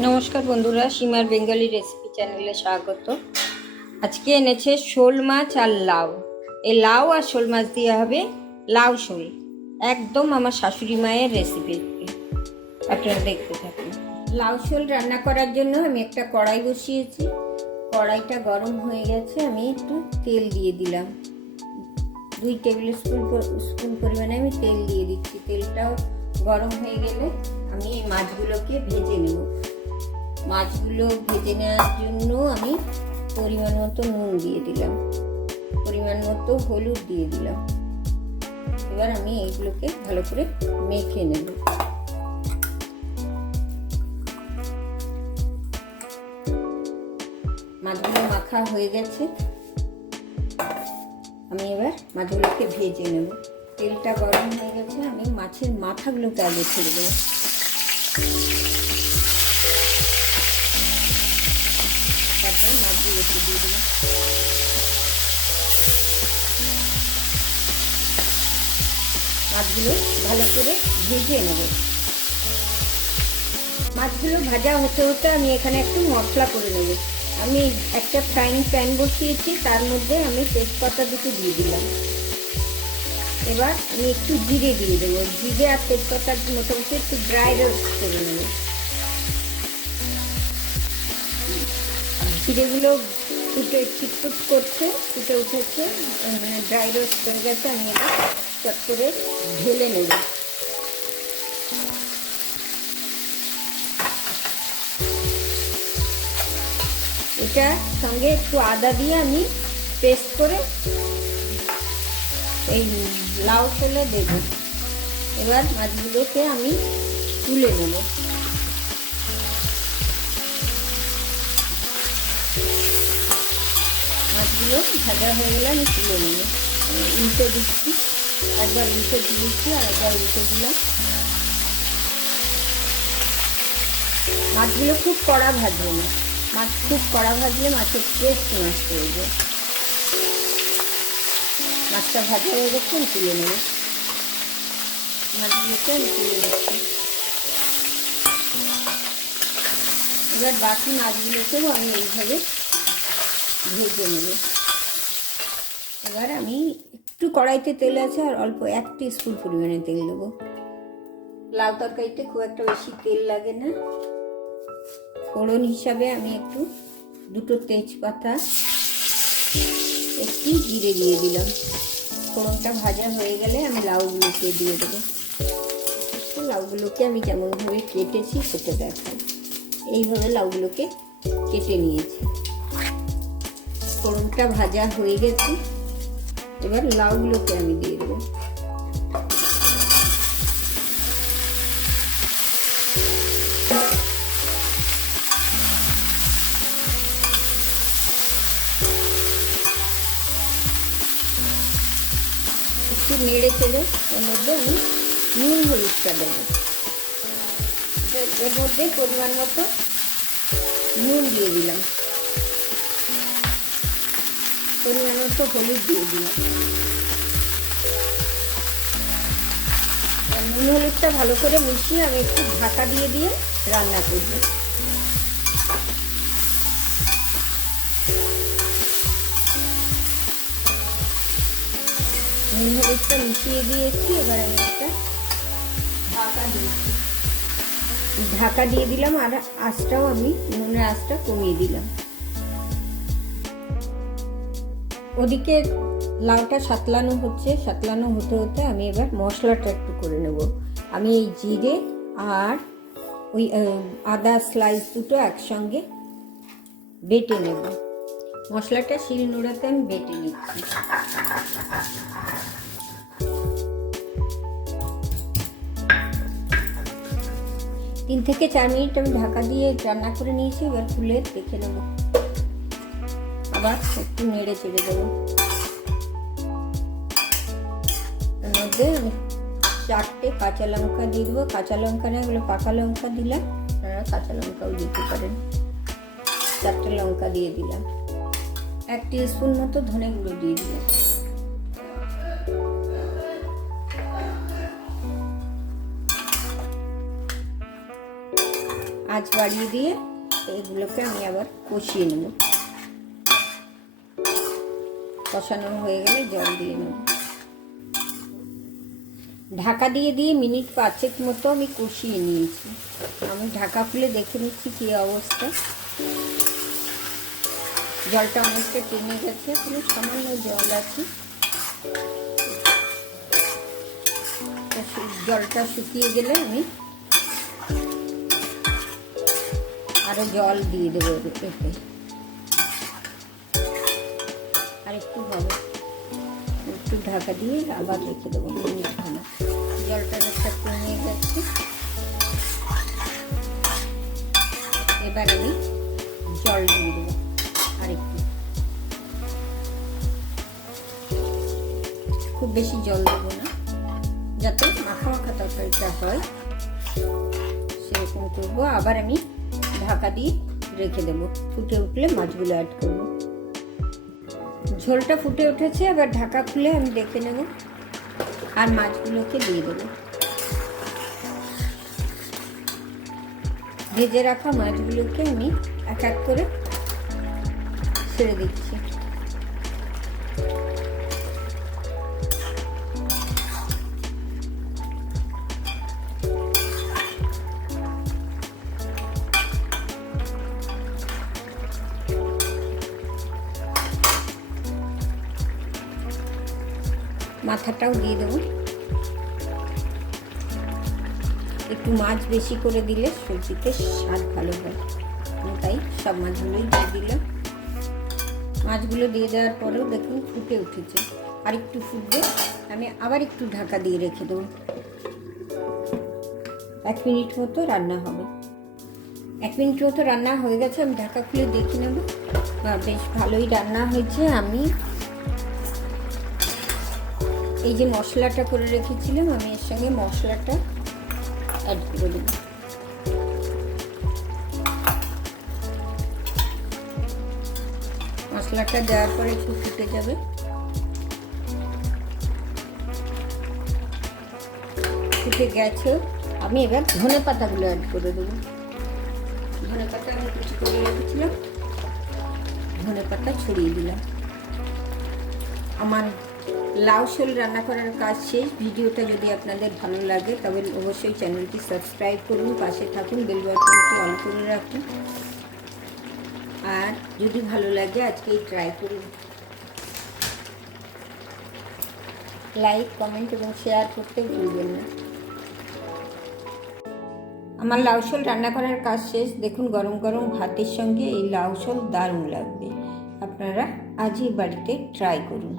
নমস্কার বন্ধুরা, সীমার বেঙ্গলি রেসিপি চ্যানেলে স্বাগত। আজকে এনেছে শোল মাছ আর লাউ। এই লাউ আর শোল মাছ দিয়ে হবে লাউ শোল, একদম আমার শাশুড়ি মায়ের রেসিপি। আপনারা দেখতে থাকুন। লাউ শোল রান্না করার জন্য আমি একটা কড়াই বসিয়েছি। কড়াইটা গরম হয়ে গেছে, আমি একটু তেল দিয়ে দিলাম। 2 টেবিল স্পুন পরিমাণে আমি তেল দিয়ে দিচ্ছি। তেলটাও গরম হয়ে গেলে আমি এই মাছগুলোকে ভেজে নেব। মাছগুলো ভেজে নেওয়ার জন্য আমি পরিমাণ মতো নুন দিয়ে দিলাম, পরিমাণ মতো হলুদ দিয়ে দিলাম। এবার আমি এইগুলোকে ভালো করে মেখে নেব। মাছগুলো মাখা হয়ে গেছে, আমি এবার মাছগুলোকে ভেজে নেব। তেলটা গরম হয়ে গেছে, আমি মাছের মাথাগুলোকে আগে ছেড়ে দেবো। তারপরে মাছগুলোকে দিয়ে দেবো। মাছগুলো ভালো করে ভেজে নেব। মাছগুলো ভাজা হতে হতে আমি এখানে একটু মশলা করে নেব। আমি একটা ফ্রাইং প্যান বসিয়েছি, তার মধ্যে আমি তেজপাতা দুটো দিয়ে দিলাম। এবার আমি একটু জিরে দিয়ে দেবো। জিরে আর তেজপাতার মোটামুটি একটু ড্রাই রোস্ট করে নেব। জিরেগুলো ফুটে চিটপুট করছে, ফুটে উঠেছে, মানে ড্রাই রোস্ট হয়ে গেছে। আমি এবার চট করে ঢেলে নেব। এটার সঙ্গে একটু আদা দিয়ে আমি পেস্ট করে এই লাউ শোলে দেব। এবার মাছগুলোকে আমি তুলে নেব। মাছগুলো ভাজা হয়ে গেলে আমি তুলে নেব। উল্টে দিচ্ছি, একবার উল্টে দিয়েছি আর একবার উল্টে দিলাম। মাছগুলো খুব কড়া ভাজবো না, মাছ খুব কড়া ভাজলে মাছের টেস্ট নষ্ট হয়ে যায়। মাছটা ভাজা হয়ে গেছে, আমি তুলে নেব। মাছগুলোকে আমি তুলে নিচ্ছি। এবার বাকি মাছগুলোকেও আমি এইভাবে ভেজে নেব। এবার আমি একটু কড়াইতে তেল আছে আর অল্প 1 টিস্পুন পরিমাণে তেল দেবো। লাউ তরকারিতে খুব একটা বেশি তেল লাগে না। ফোড়ন হিসাবে আমি একটু 2 তেজপাতা, একটু জিরে দিয়ে দিলাম। ফোড়নটা ভাজা হয়ে গেলে আমি লাউগুলোকে দিয়ে দেবো। লাউগুলোকে আমি যেমনভাবে কেটেছি সেটা দেখাই। এইভাবে লাউগুলোকে কেটে নিয়েছি। ফোড়নটা ভাজা হয়ে গেছে, এবার লাউগুলোকে আমি দিয়ে দেবো। একটু নেড়ে চেড়ে এর মধ্যে আমি নুন হলুদটা দেবো। এর মধ্যে পরিমাণ মতো নুন দিয়ে দিলাম, পরিমাণ মতো হলুদ দিয়ে দিলাম। নুন হলুদটা ভালো করে মিশিয়ে আমি একটু ঢাকা দিয়ে দিয়ে রান্না করব। নুন হলুদটা মিশিয়ে দিয়েছি, এবার আমি একটা ঢাকা দিয়ে দিলাম। আর আঁচটাও আমি নুনের আঁচটা কমিয়ে দিলাম। ওদিকে লাউটা সাতলানো হচ্ছে, সাতলানো হতে হতে আমি এবার মশলাটা একটু করে নেব। আমি এই জিরে আর ওই আদা স্লাইস দুটো একসঙ্গে বেটে নেব। মশলাটা শিলনোড়াতে আমি বেটে নিচ্ছি। 3 থেকে 4 মিনিট আমি ঢাকা দিয়ে রান্না করে নিয়েছি। এবার খুলে দেখে নেব, আবার একটু নেড়ে চেড়ে দেবো। এর মধ্যে আমি 4টে কাঁচা লঙ্কা দিয়ে দেবো। কাঁচা লঙ্কা না, এগুলো পাকা লঙ্কা দিলাম, আপনারা কাঁচা লঙ্কাও দিতে পারেন। 4টে লঙ্কা দিয়ে দিলাম। 1 টিস্পুন মতো ধনে গুঁড়ো দিয়ে দিলাম। আঁচ বাড়িয়ে দিয়ে এগুলোকে আমি আবার কষিয়ে নেব। কষানো হয়ে গেলে জল দিয়ে নেব। ঢাকা দিয়ে দিয়ে মিনিট 5 মতো আমি কষিয়ে নিয়েছি। আমি ঢাকা খুলে দেখে নিচ্ছি কী অবস্থা। জলটা অনেকটা টেনে গেছে, কোনো সামান্য জল আছে। জলটা শুকিয়ে গেলে আমি আরও জল দিয়ে দেবো এতে। আর একটু হবে, একটু ঢাকা দিয়ে আবার রেখে দেবো মিনিট খানা। জলটা অনেকটা কমে গেছে। এবার আমি জল দিয়ে দেবো আর একটু, খুব বেশি জল দেবো না, যাতে মাখা মাখা তরকারিটা হয় সেরকম করবো। আবার আমি ঢাকা দিয়ে রেখে দেবো। ফুটে উঠলে মাছগুলো অ্যাড করবো। ঝোলটা ফুটে উঠেছে, আবার ঢাকা খুলে আমি দেখে নেব আর মাছগুলোকে দিয়ে দেবো। ভেজে রাখা মাছগুলোকে আমি এক এক করে ছেড়ে দিচ্ছি। মাথাটাও দিয়ে দেবো। একটু মাছ বেশি করে দিলে সবজিতে স্বাদ ভালো হয়, তাই সব মাছগুলোই দিয়ে দিলাম। মাছগুলো দিয়ে দেওয়ার পরেও দেখুন ফুটে উঠেছে। আর একটু ফুটবে, আমি আবার একটু ঢাকা দিয়ে রেখে দেবো। 1 মিনিট মতো রান্না হবে। 1 মিনিট মতো রান্না হয়ে গেছে, আমি ঢাকা খুলে দেখে নেব। বেশ ভালোই রান্না হয়েছে। আমি এই যে মশলাটা করে রেখেছিলাম, আমি এর সঙ্গে মশলাটা অ্যাড করে দেব। মশলাটা দেওয়ার পরে একটু ফুটে যাবে। ফুটে গেছে, আমি এবার ধনে পাতাগুলো অ্যাড করে দেবো। ধনে পাতা আমি কুচি করে রেখেছিলাম, ধনে পাতা ছড়িয়ে দিলাম। আমার লাউ শোল রান্না করার কাজ শেষ। ভিডিওটা যদি আপনাদের ভালো লাগে তবে অবশ্যই চ্যানেলটি সাবস্ক্রাইব করুন, পাশে থাকুন, বেল বাটনটি অন করে রাখুন। আর যদি ভালো লাগে আজকেই ট্রাই করুন। লাইক, কমেন্ট এবং শেয়ার করতে ভুলবেন না। আমার লাউ শোল রান্না করার কাজ শেষ। দেখুন গরম গরম ভাতের সঙ্গে এই লাউ শোল দারুণ লাগবে। আপনারা আজই বাড়িতে ট্রাই করুন।